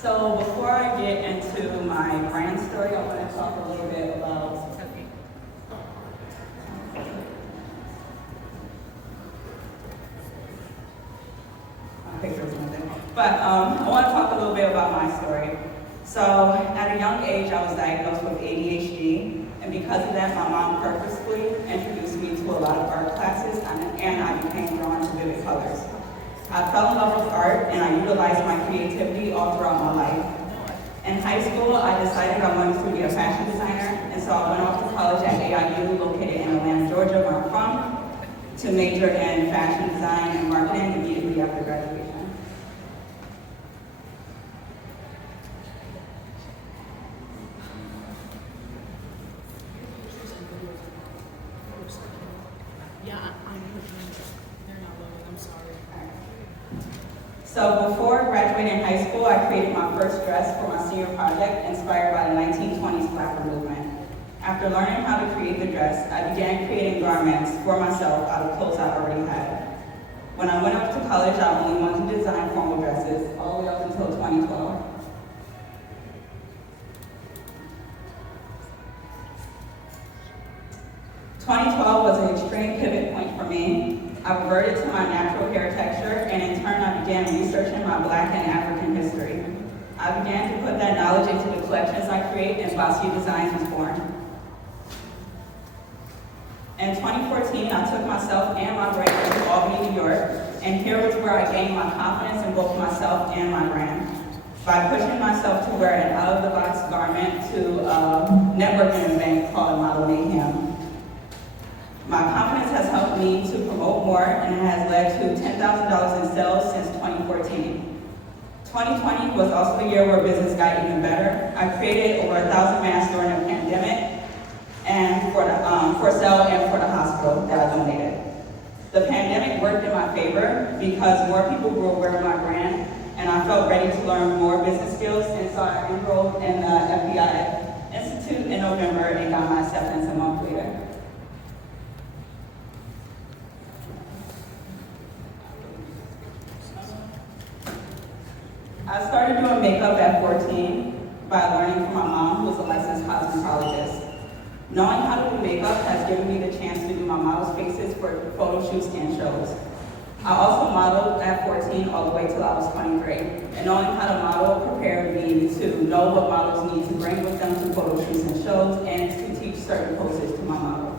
So before I get into my brand story, I want to talk a little bit about I want to talk a little bit about my story. So at a young age, I was diagnosed with ADHD, and because of that, my mom purposefully introduced me to a lot of art classes, and I became drawn to vivid colors. I fell in love with art, and I utilized my creativity all throughout my life. In high school, I decided I wanted to be a fashion designer, and so I went off to college at FEI, located in Atlanta, Georgia, where I'm from, to major in fashion design and marketing immediately after graduation. So before graduating high school, I created my first dress for my senior project inspired by the 1920s Black movement. After learning how to create the dress, I began creating garments for myself out of clothes I already had. When I went up to college, I only wanted to design formal dresses, all the way up until 2012. Was an extreme pivot point for me. I reverted to my natural hair texture, and in turn I began researching my Black and African history. I began to put that knowledge into the collections I create, and Bosque Designs was born. In 2014, I took myself and my brand to Albany, New York, and here was where I gained my confidence in both myself and my brand. By pushing myself to wear an out-of-the-box garment to a networking event called Model Mayhem. My confidence has helped me to promote more, and it has led to $10,000 in sales since 2014. 2020 was also the year where business got even better. I created over 1,000 masks during the pandemic, and for sale and for the hospital that I donated. The pandemic worked in my favor because more people were aware of my brand, and I felt ready to learn more business skills, and so I enrolled in the FEI Institute in November and got my acceptance a month later. I started doing makeup at 14 by learning from my mom, who was a licensed cosmetologist. Knowing how to do makeup has given me the chance to do my model's faces for photo shoots and shows. I also modeled at 14 all the way till I was 23, and knowing how to model prepared me to know what models need to bring with them to photo shoots and shows, and to teach certain poses to my model.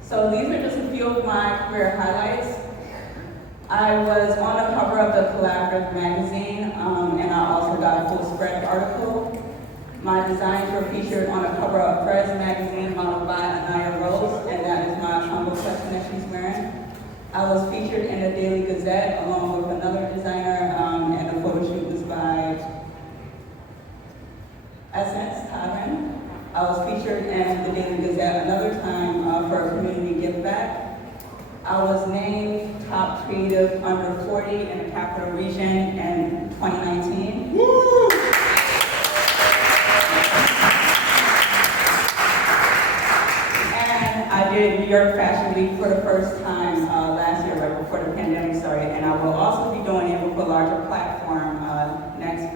So these are just a few of my career highlights. I was on the cover of the Collaborative magazine, and I also got a full spread article. My designs were featured on the cover of Prez magazine, modeled by Anaya Rose, and that is my trumbo collection that she's wearing. I was featured in the Daily Gazette along with another designer, and the photo shoot was by Essence Tavern. I was featured in the Daily Gazette another time for a community give back. I was named top creative under 40 in the Capital Region in 2019. Woo! And I did New York Fashion Week for the first time last year, right before the pandemic started, and I will also be doing it with a larger platform next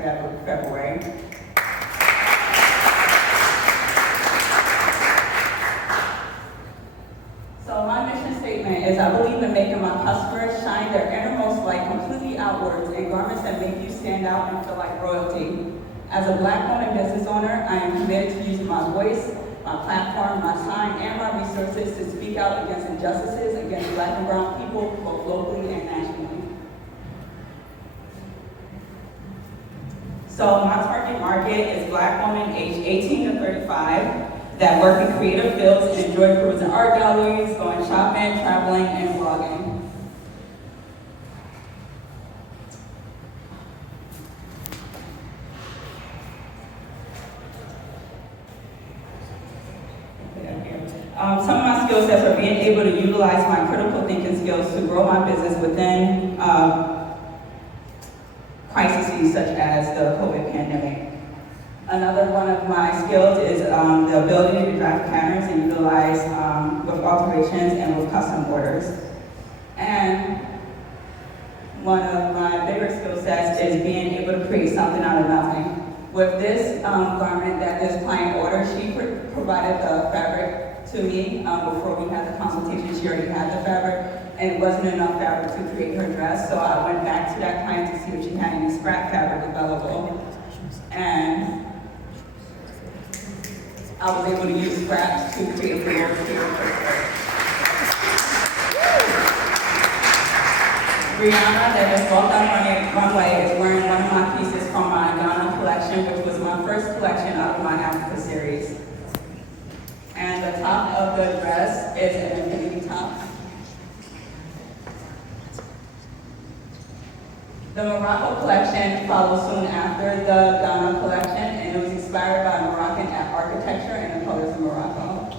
February. Is I believe in making my customers shine their innermost light completely outwards in garments that make you stand out and feel like royalty. As a Black woman business owner, I am committed to using my voice, my platform, my time, and my resources to speak out against injustices against Black and brown people, both locally and nationally. So my target market is Black women aged 18 to 35. That work in creative fields and enjoy cruising art galleries, going shopping, traveling, and vlogging. Some of my skill sets are being able to utilize my critical thinking skills to grow my business within crises such as the COVID pandemic. Another one of my skills is the ability to draft patterns and utilize with alterations and with custom orders. And one of my bigger skill sets is being able to create something out of nothing. With this garment that this client ordered, she provided the fabric to me before we had the consultation. She already had the fabric, and it wasn't enough fabric to create her dress, so I went back to that client to see if she had any scrap fabric available. And I was able to use scraps to create the order here. Brianna, that just walked out on the runway, is wearing one of my pieces from my Ghana collection, which was my first collection out of my Africa series. And the top of the dress is an infinity top. The Morocco collection follows soon after the Ghana collection, and it was inspired by Moroccan architecture and the colors of Morocco.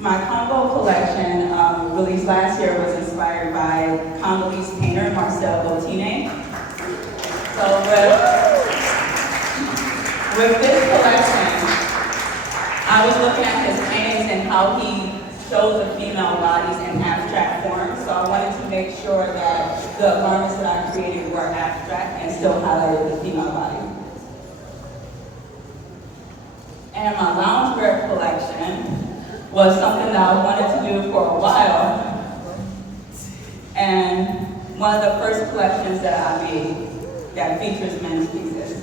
My combo collection, released last year, was inspired by Congolese painter Marcel Botine. So with this collection, I was looking at his paintings and how he shows the female bodies in abstract form. So I wanted to make sure that the garments that I created were abstract and still highlighted the female body. And my loungewear collection was something that I wanted to do for a while. And one of the first collections that I made that features men's pieces.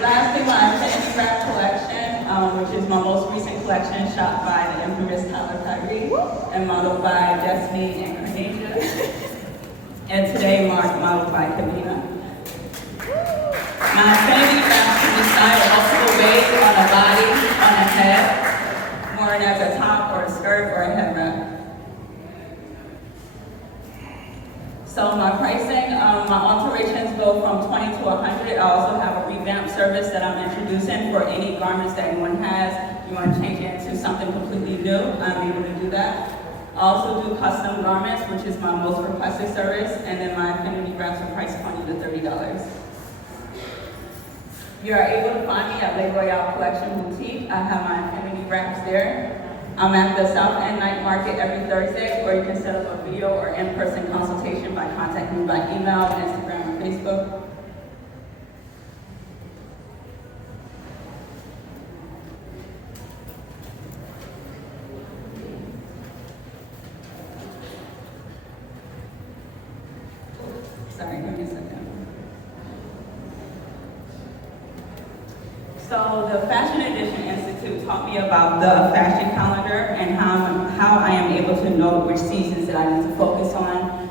Lastly, my Infinity Wrap collection, which is my most recent collection, shot by the infamous Tyler Tyree and modeled by Destiny and Cornelia. And today modeled by Kavina. My Infinity Wrap can be styled multiple ways on a body, on a head, worn as a top or a skirt or a head wrap. So my pricing, my alterations go from 20 to 100. I also have a revamped service that I'm introducing for any garments that anyone has. You want to change it into something completely new, I'm able to do that. I also do custom garments, which is my most requested service, and then my Infinity Wraps are priced $20 to $30. You are able to find me at Le Royale Collection Boutique. I have my Infinity Wraps there. I'm at the South End Night Market every Thursday, or you can set up a video or in-person consultation by contacting me by email, Instagram, or Facebook. Sorry, give me a second. So the Fashion Edition Institute taught me about the fashion calendar and how I am able to know which seasons that I need to focus on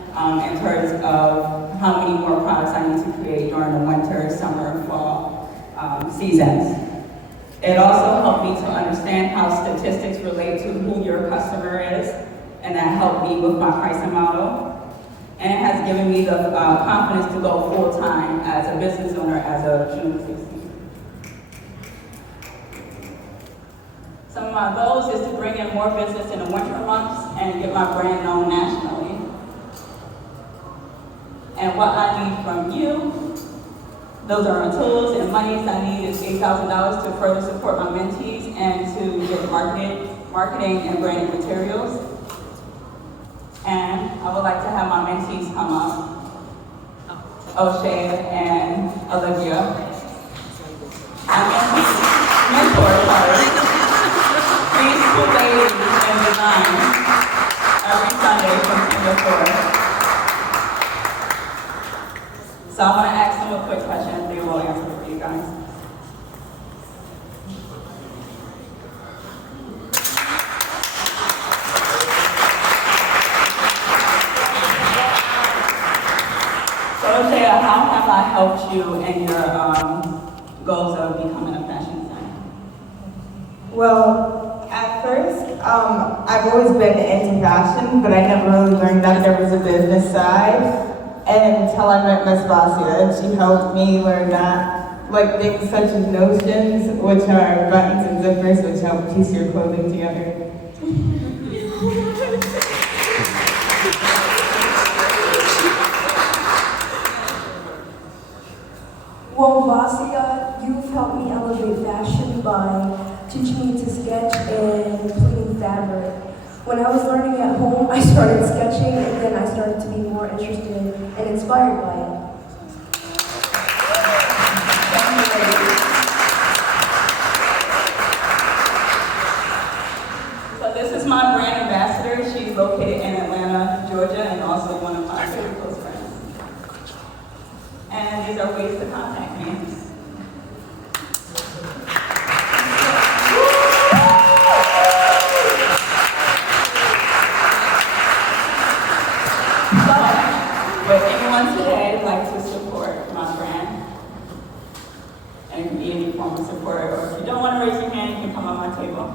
in terms of how many more products I need to create during the winter, summer, fall seasons. It also helped me to understand how statistics relate to who your customer is, and that helped me with my pricing model. And it has given me the confidence to go full-time as a business owner as of June 16th. Some of my goals is to bring in more business in the winter months and get my brand known nationally. And what I need from you, those are the tools and monies I need is $8,000 to further support my mentees and to get marketing and branding materials. And I would like to have my mentees come up, O'Shea and Olivia. My mentors are these two ladies in design every Sunday from 10 to 4. So I want to ask them a quick question and they will answer for you guys. So O'Shea, how have I helped you in your goals of becoming a fashion designer? Well, at first, I've always been into fashion, but I never really learned that there was a business side until I met Miss Vassia, and she helped me learn that. like things such as notions, which are buttons and zippers, which help piece your clothing together. Well, Vasia, you've helped me elevate fashion by teaching me to sketch and pleating fabric. When I was learning at home, I started sketching and then I started to be more interested and inspired by it. So this is my brand ambassador. She's located in Atlanta, Georgia, and also one of my very close friends. And these are ways to contact me. Would anyone today like to support my brand? And it can be any form of support, or if you don't want to raise your hand, you can come on my table.